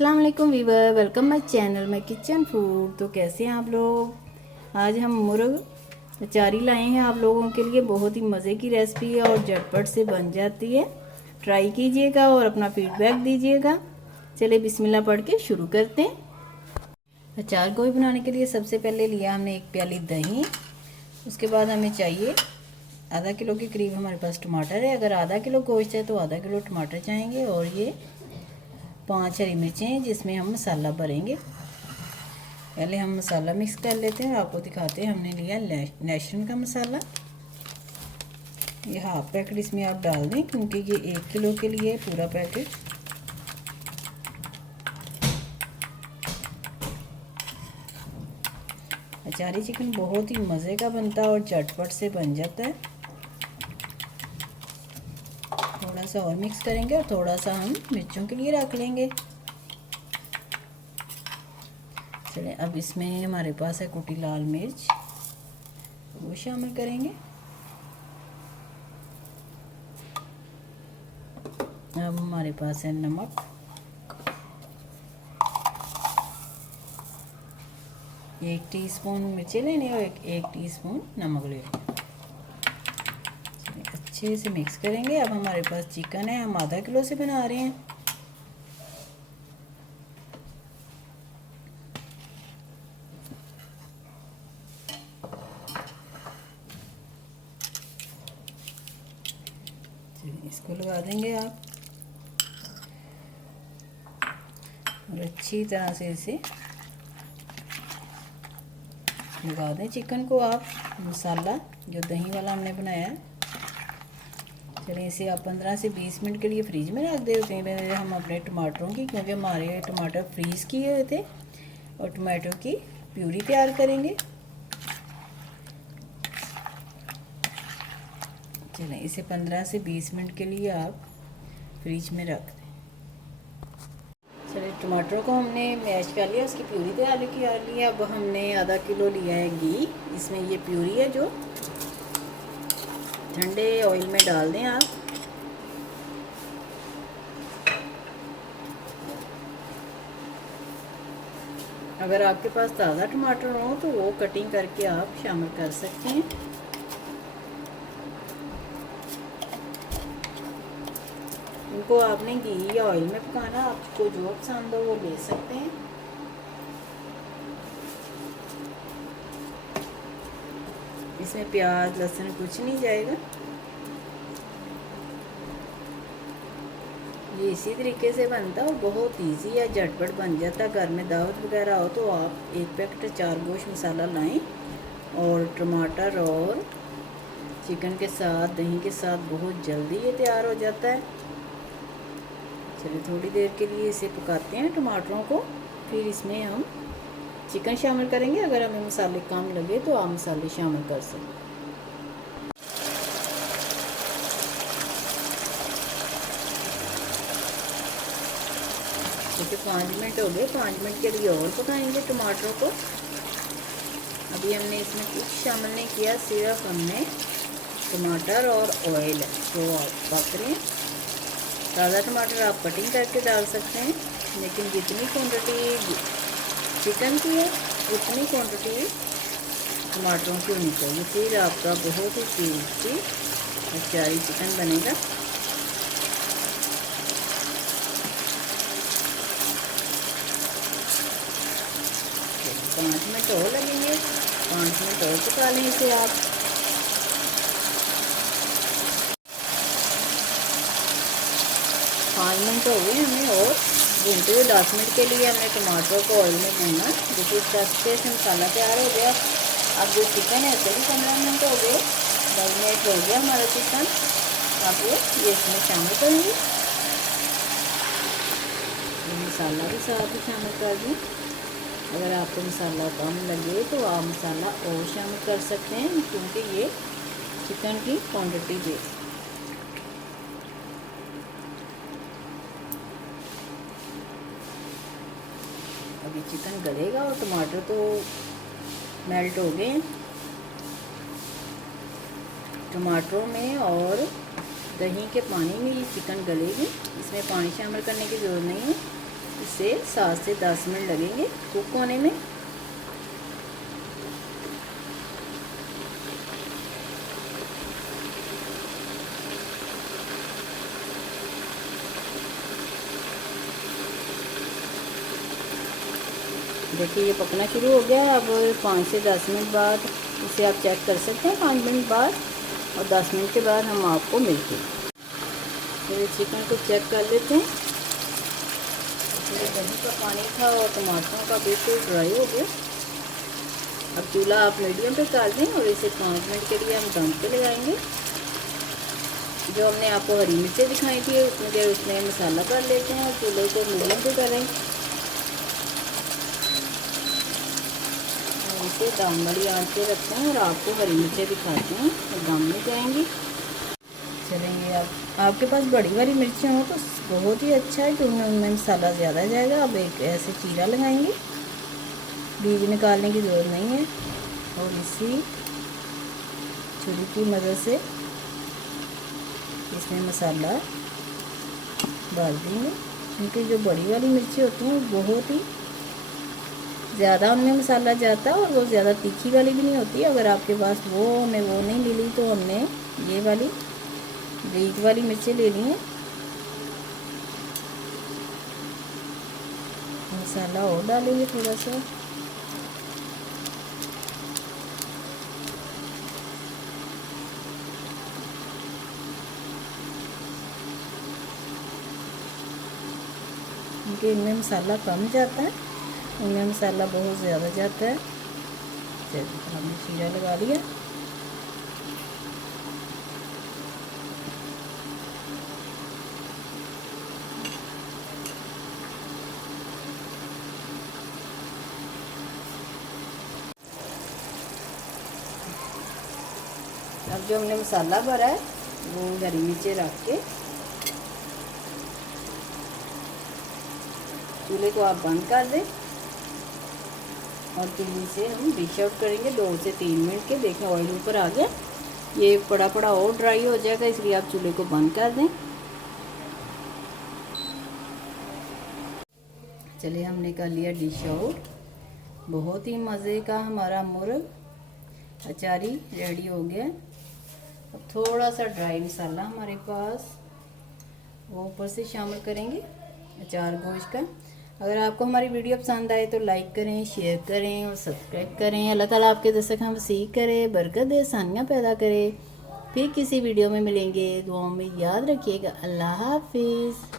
अस्सलाम वालेकुम viewer, welcome my channel my kitchen food. तो कैसे हैं आप लोग? आज हम मुर्ग अचारी लाए हैं आप लोगों के लिए। बहुत ही मज़े की रेसिपी है और झटपट से बन जाती है। ट्राई कीजिएगा और अपना फीडबैक दीजिएगा। चलिए बिस्मिल्लाह पढ़ के शुरू करते हैं। अचार गोभी बनाने के लिए सबसे पहले लिया हमने 1 प्याली दही। उसके बाद हमें चाहिए आधा किलो के करीब हमारे पास टमाटर है। अगर आधा किलो गोश्त है तो आधा किलो टमाटर चाहेंगे। और ये 5 हरी मिर्चें हैं जिसमें हम मसाला भरेंगे। पहले हम मसाला मिक्स कर लेते हैं, आपको दिखाते हैं। हमने लिया लहसुन का मसाला, ये हाफ पैकेट इसमें आप डाल दें क्योंकि ये 1 किलो के लिए पूरा पैकेट। अचारी चिकन बहुत ही मज़े का बनता है और झटपट से बन जाता है। थोड़ा सा और मिक्स करेंगे और थोड़ा सा हम मिर्चों के लिए रख लेंगे। चलिए अब इसमें हमारे पास है कुटी लाल मिर्च, वो शामिल करेंगे। अब हमारे पास है नमक, 1 टीस्पून मिर्ची लेने और 1 टीस्पून नमक लेने। अच्छे से मिक्स करेंगे। अब हमारे पास चिकन है, हम आधा किलो से बना रहे हैं। इसको लगा देंगे आप और अच्छी तरह से इसे लगा दें चिकन को आप। मसाला जो दही वाला हमने बनाया है, चलिए इसे आप 15 से 20 मिनट के लिए फ्रीज में रख देते हैं हम अपने टमाटरों की, क्योंकि हमारे टमाटर फ्रीज़ किए हुए थे। और टमाटो की प्यूरी तैयार करेंगे। चलें इसे 15 से 20 मिनट के लिए आप फ्रीज में रख दें। चलिए टमाटरों को हमने मैश कर लिया, उसकी प्यूरी तैयार कर ली। अब हमने आधा किलो लिया है घी। इसमें ये प्यूरी है जो ठंडे ऑयल में डाल दें आप। अगर आपके पास ताज़ा टमाटर हो तो वो कटिंग करके आप शामिल कर सकते हैं। इनको आपने घी या ऑयल में पकाना, आपको जो पसंद हो वो ले सकते हैं। इसमें प्याज लहसुन कुछ नहीं जाएगा। ये इसी तरीके से बनता है और बहुत इजी है, झटपट बन जाता है। घर में दावत वगैरह हो तो आप 1 पैकेट अचार गोश्त मसाला लाएं और टमाटर और चिकन के साथ दही के साथ बहुत जल्दी ये तैयार हो जाता है। चलिए थोड़ी देर के लिए इसे पकाते हैं टमाटरों को, फिर इसमें हम चिकन शामिल करेंगे। अगर हमें मसाले कम लगे तो आप मसाले शामिल कर सकते हैं। जैसे 5 मिनट हो गए, 5 मिनट के लिए और पकाएंगे टमाटरों को। अभी हमने इसमें कुछ शामिल नहीं किया, सिर्फ हमने टमाटर और ऑयल जो पक रहे हैं। ताज़ा टमाटर आप कटिंग करके डाल सकते हैं, लेकिन जितनी क्वांटिटी चिकन की है उतनी क्वांटिटी टमाटरों की होनी चाहिए, फिर आपका बहुत ही टेस्टी अचारी चिकन बनेगा। तो 5 मिनट और लगेंगे, 5 मिनट और पका लें इसे आप। पाँच मिनट हो गए हमें और भूनते हुए। 10 मिनट के लिए हमने टमाटर को ऑयल में भूना। देखिए इसका अच्छे से मसाला तैयार हो गया। अब जो चिकन है चलिए 15 मिनट हो गए, 10 मिनट हो गया हमारा चिकन। अब ये इसमें शामिल करेंगे। मसाला भी साथ ही शामिल कर दें। अगर आपको मसाला कम लगे तो आप मसाला और शामिल कर सकते हैं, क्योंकि ये चिकन की क्वांटिटी दे। अभी चिकन गलेगा और टमाटर तो मेल्ट हो गए। टमाटरों में और दही के पानी में ये चिकन गलेगी, इसमें पानी शामिल करने की ज़रूरत नहीं है। इसे 7 से 10 मिनट लगेंगे कुक होने में। देखिए ये पकना शुरू हो गया। अब 5 से 10 मिनट बाद इसे आप चेक कर सकते हैं, 5 मिनट बाद और 10 मिनट के बाद हम आपको मिलते हैं। तो चिकन को चेक कर लेते हैं। इसमें दही का पानी था और टमाटरों का बिल्कुल ड्राई हो गया। अब चूल्हा आप मीडियम पे कर दें और इसे 5 मिनट के लिए हम दम पे लगाएंगे। जो हमने आपको हरी मिर्चें दिखाई थी उसमें मसाला कर लेते हैं और चूल्हे को मीडियम पे करें। इसे दम वाली आंच पे रखते हैं और आपको हरी मिर्चें दिखाते हैं तो दम में जाएंगी। चलेंगे आप आपके पास बड़ी वाली मिर्चें हो तो बहुत ही अच्छा है, क्योंकि उनमें मसाला ज़्यादा जाएगा। अब एक ऐसे चीरा लगाएंगे, बीज निकालने की ज़रूरत नहीं है और इसी छुरी की मदद से इसमें मसाला डाल देंगे। क्योंकि जो बड़ी वाली मिर्ची होती हैं वो बहुत ही ज़्यादा उनमें मसाला जाता है और वो ज़्यादा तीखी वाली भी नहीं होती। अगर आपके पास हमें वो नहीं मिली तो हमने ये वाली बारीक वाली मिर्चें लेनी है। मसाला और डालेंगे थोड़ा सा। क्योंकि इनमें मसाला कम जाता है, इनमें मसाला बहुत ज़्यादा जाता है। चलिए हमने चीरा लगा लिया। अब जो हमने मसाला भरा है वो हरी मिर्चें रख के चूल्हे को आप बंद कर दें और चूल्हे से हम डिश आउट करेंगे 2 से 3 मिनट के। देखें ऑयल ऊपर आ गया, ये पड़ा पड़ा और ड्राई हो जाएगा, इसलिए आप चूल्हे को बंद कर दें। चलिए हमने कर लिया डिश आउट। बहुत ही मज़े का हमारा मुर्ग अचारी रेडी हो गया। अब थोड़ा सा ड्राई मसाला हमारे पास वो ऊपर से शामिल करेंगे अचार गोश्त का। अगर आपको हमारी वीडियो पसंद आए तो लाइक करें, शेयर करें और सब्सक्राइब करें। अल्लाह ताला आपके दस्तरखान हम वसीह करे, बरकत दे, आसानियाँ पैदा करे। फिर किसी वीडियो में मिलेंगे। दुआओं में याद रखिएगा। अल्लाह हाफिज़।